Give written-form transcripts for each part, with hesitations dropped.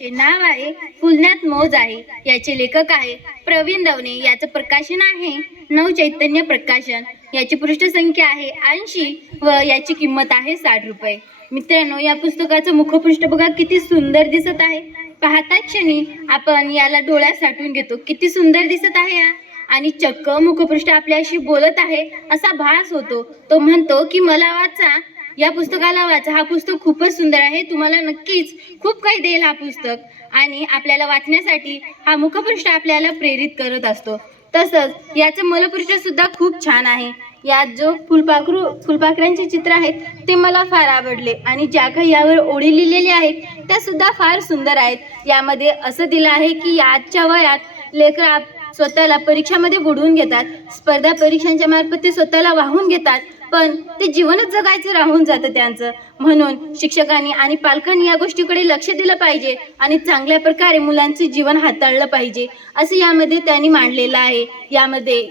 चे नाव आहे फुलण्यात मौज आहे. याचे लेखक आहे प्रवीण दवणे. याचं प्रकाशन आहे नवचैतन्य प्रकाशन. याची पृष्ठसंख्या आहे 80 व याची किंमत आहे 60 रुपये. मित्रांनो, या पुस्तकाचं मुखपृष्ठ बघा किती सुंदर दिसत आहे. पाहता क्षणी आपण याला डोळ्यात साठवून घेतो. किती सुंदर दिसत आहे आणि चक्क मुखपृष्ठ आपल्याशी बोलत आहे असा भास होतो. तो म्हणतो की मला वाचा, या पुस्तकाला वाचा. हा पुस्तक खूपच सुंदर आहे. तुम्हाला नक्कीच खूप काही देईल हा पुस्तक आणि आपल्याला वाचण्यासाठी हा मुखपृष्ठ आपल्याला प्रेरित करत असतो. तसंच याचं मूलपृष्ठ सुद्धा खूप छान आहे. यात जो फुलपाखरांचे चित्र आहेत ते मला फार आवडले आणि ज्या काही यावर ओळी लिहिलेल्या आहेत त्या सुद्धा फार सुंदर आहेत. यामध्ये असं दिलं आहे की आजच्या वयात लेकरं स्वतःला परीक्षामध्ये बुडवून घेतात. स्पर्धा परीक्षांच्या मार्फत ते स्वतःला वाहून घेतात, पण ते जीवनच जगायचं राहून जातं त्यांचं. म्हणून शिक्षकांनी आणि पालकांनी या गोष्टीकडे लक्ष दिलं पाहिजे आणि चांगल्या प्रकारे मुलांचे जीवन हाताळलं पाहिजे असं यामध्ये त्यांनी मांडलेलं आहे.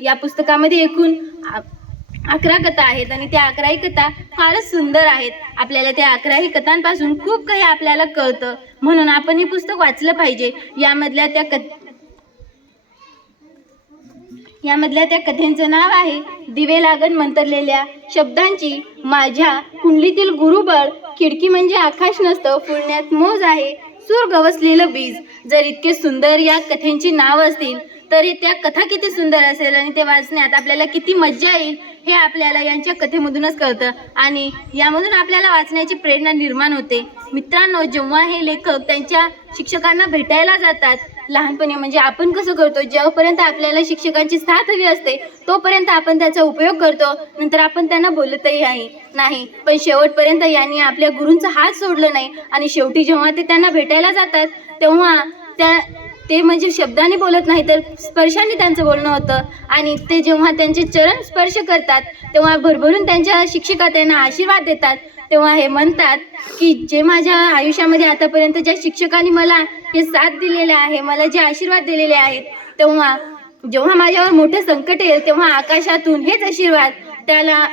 या पुस्तकामध्ये एकूण 11 कथा आहेत आणि त्या 11ही कथा फारच सुंदर आहेत. आपल्याला त्या 11ही कथांपासून खूप काही आपल्याला कळतं, म्हणून आपण हे पुस्तक वाचलं पाहिजे. यामधल्या त्या कथेचं नाव आहे दिवे लागण मंतरलेल्या शब्दांची. माझ्या कुंडलीतील गुरुबळ, खिडकी म्हणजे आकाश नसतं, फुलण्यात मौज आहे, सूर गवसलेलं बीज. जर इतके सुंदर या कथेंची नाव असतील तर त्या कथा किती सुंदर असेल आणि ते वाचण्यात आपल्याला किती मज्जा येईल हे आपल्याला यांच्या कथेमधूनच कळतं आणि यामधून आपल्याला वाचण्याची प्रेरणा निर्माण होते. मित्रांनो, जेव्हा हे लेखक त्यांच्या शिक्षकांना भेटायला जातात, लहानपणी म्हणजे आपण कसं करतो, जेव्हापर्यंत आपल्याला शिक्षकांची साथ हवी असते तोपर्यंत आपण त्याचा उपयोग करतो, नंतर आपण त्यांना बोलतही नाही. पण शेवटपर्यंत यांनी आपल्या गुरूंचा हात सोडलं नाही आणि शेवटी जेव्हा ते त्यांना भेटायला जातात तेव्हा ते म्हणजे शब्दाने बोलत नाही तर स्पर्शाने त्यांचं बोलणं होतं आणि ते जेव्हा त्यांचे चरण स्पर्श करतात तेव्हा भरभरून त्यांच्या शिक्षिका त्यांना आशीर्वाद देतात. तेव्हा हे म्हणतात की जे माझ्या आयुष्यामध्ये आतापर्यंत ज्या शिक्षकांनी मला हे साथ दिलेले आहे, मला जे आशीर्वाद दिलेले आहेत, जेव्हा माझ्यावर मोठं संकट येईल तेव्हा आकाशातून हेच आशीर्वाद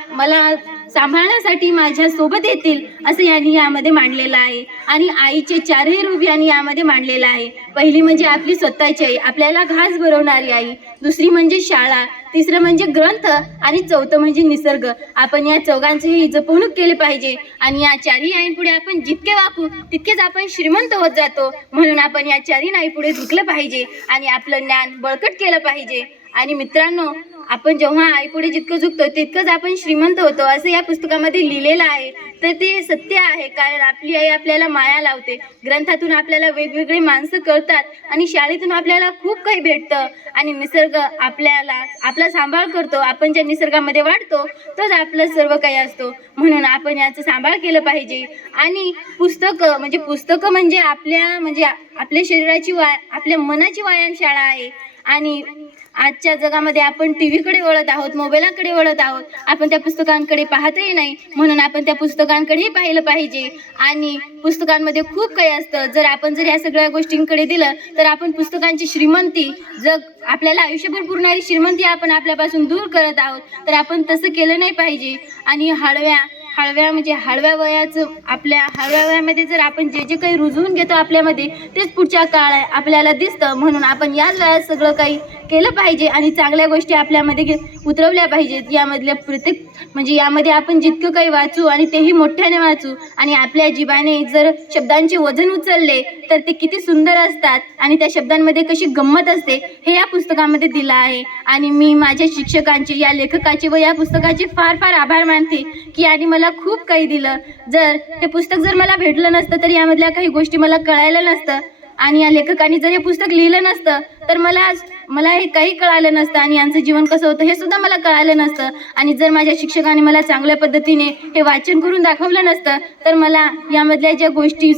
मला सांभाळण्यासाठी माझ्या सोबत येतील असं यांनी यामध्ये मांडलेलं आहे. आणि आईचे 4ही रूप यांनी यामध्ये मांडलेलं आहे. पहिली म्हणजे आपली स्वतःची आई, आपल्याला घास भरवणारी आई. दुसरी म्हणजे शाळा, तिसरं म्हणजे ग्रंथ आणि चौथं म्हणजे निसर्ग. आपण या चौघांचीही जपवणूक केली पाहिजे आणि या 4ही आईंपुढे आपण जितके वाकू तितकेच आपण श्रीमंत होत जातो. म्हणून आपण या 4ही आईपुढे झुकलं पाहिजे आणि आपलं ज्ञान बळकट केलं पाहिजे. आणि मित्रांनो, आपण जेव्हा आईपुढे जितकं झुकतो तितकंच आपण श्रीमंत होतो असं या पुस्तकामध्ये लिहिलेलं आहे. तर ते सत्य आहे, कारण आपली आई आपल्याला माया लावते. ग्रंथातून आपल्याला वेगवेगळे माणसं कळतात आणि शाळेतून आपल्याला खूप काही भेटतं आणि निसर्ग आपला सांभाळ करतो. आपण ज्या निसर्गामध्ये वाढतो तोच आपलं सर्व काही असतो. म्हणून आपण याचं सांभाळ केलं पाहिजे. आणि पुस्तकं म्हणजे आपल्या शरीराची आपल्या मनाची व्यायामशाळा आहे. आणि आजच्या जगामध्ये आपण टीव्हीकडे वळत आहोत, मोबाईलकडे वळत आहोत, आपण त्या पुस्तकांकडे पाहतही नाही. म्हणून आपण त्या पुस्तकांकडेही पाहिलं पाहिजे आणि पुस्तकांमध्ये खूप काही असतं. जर आपण या सगळ्या गोष्टींकडे दिलं तर आपण पुस्तकांची श्रीमंती, आपल्याला आयुष्यभर पुरणारी श्रीमंती आपण आपल्यापासून दूर करत आहोत. तर आपण तसं केलं नाही पाहिजे. आणि हळव्या वयामध्ये जर आपण जे काही रुजवून घेतो आपल्यामध्ये तेच पुढच्या काळात आपल्याला दिसतं. म्हणून आपण याच वयात सगळं काही केलं पाहिजे आणि चांगल्या गोष्टी आपल्यामध्ये उतरवल्या पाहिजेत. यामध्ये आपण जितकं काही वाचू आणि तेही मोठ्याने वाचू आणि आपल्या जिभाने जर शब्दांचे वजन उचलले तर ते किती सुंदर असतात आणि त्या शब्दांमध्ये कशी गंमत असते हे या पुस्तकामध्ये दिलं आहे. आणि मी माझ्या शिक्षकांचे, या लेखकाचे व या पुस्तकाचे फार फार आभार मानते की यांनी मला खूप काही दिलं. हे पुस्तक मला भेटलं नसतं तर यामधल्या काही गोष्टी मला कळायला नसतं आणि या लेखकांनी जर हे पुस्तक लिहिलं नसतं तर मला हे काही कळालं नसतं आणि यांचं जीवन कसं होतं हे सुद्धा मला कळालं नसतं. आणि जर माझ्या शिक्षकांनी मला चांगल्या पद्धतीने हे वाचन करून दाखवलं नसतं तर मला यामधल्या ज्या गोष्टी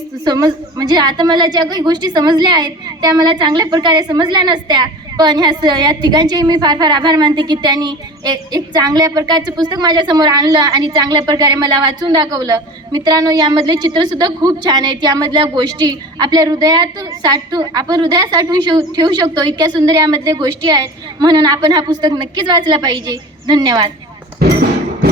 आता मला ज्या काही गोष्टी समजल्या आहेत त्या मला चांगल्या प्रकारे समजल्या नसत्या. पण या तिघांचेही मी फार फार आभार मानते की त्यांनी एक चांगल्या प्रकारचं पुस्तक माझ्यासमोर आणलं आणि चांगल्या प्रकारे मला वाचून दाखवलं. मित्रांनो, यामधले चित्रसुद्धा खूप छान आहेत. यामधल्या गोष्टी आपल्या हृदयात साठवून ठेवू शकतो, इतक्या सुंदर यामधल्या गोष्टी आहेत. म्हणून आपण हा पुस्तक नक्कीच वाचला पाहिजे. धन्यवाद.